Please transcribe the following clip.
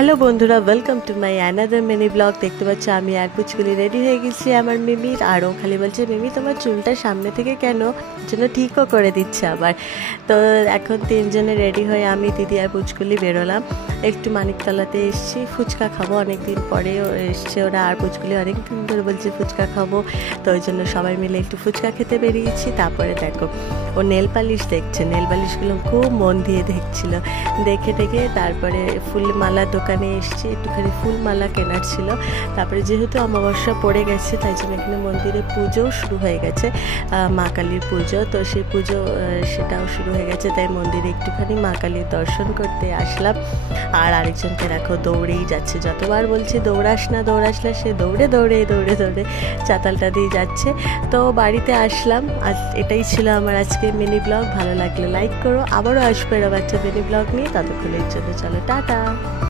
Hello বন্ধুরা, welcome to my another mini blog. দেখতে পাচ্ছ আমি আর পুচকুলি রেডি হয়ে গেছি আমার মিমির। আরও খালি বলছে, মিমি তোমার চুলটা সামনে থেকে কেন, জন্য ঠিকও করে দিচ্ছে আবার। তো এখন তিনজনে রেডি হয়ে আমি, দিদি আর পুচকুলি বেরোলাম। একটু মানিকতলাতে এসেছি, ফুচকা খাবো, অনেক দিন পরেও এসছে ওরা। আর পুচকুলি অনেক দিন ধরে বলছে ফুচকা খাবো, তো ওই জন্য সবাই মিলে একটু ফুচকা খেতে বেরিয়েছি। তারপরে দেখো ও নেল পালিশ দেখছে, নেল পালিশগুলো খুব মন দিয়ে দেখছিল। দেখে তারপরে ফুলমালার দোকানে এসেছি, একটুখানি ফুলমালা কেনার ছিল। তারপরে যেহেতু অমাবস্যা পড়ে গেছে, তাই জন্য এখানে মন্দিরে পুজোও শুরু হয়ে গেছে, মা কালীর পুজো। তো সেই পুজো সেটাও শুরু হয়ে গেছে, তাই মন্দিরে একটুখানি মা কালীর দর্শন করতে আসলাম। আর আরেকজনকে দেখো দৌড়েই যাচ্ছে, যতবার বলছে দৌড়াস না দৌড়াস না, সে দৌড়ে দৌড়ে দৌড়ে দৌড়ে চাতালটা দিয়ে যাচ্ছে। তো বাড়িতে আসলাম। আজ এটাই ছিল আমার আজকের মিনি ব্লগ। ভালো লাগলে লাইক করো, আবারও আসবে এরকম একটা মিনি ব্লগ নিয়ে। ততক্ষণের জন্য চলো টাটা।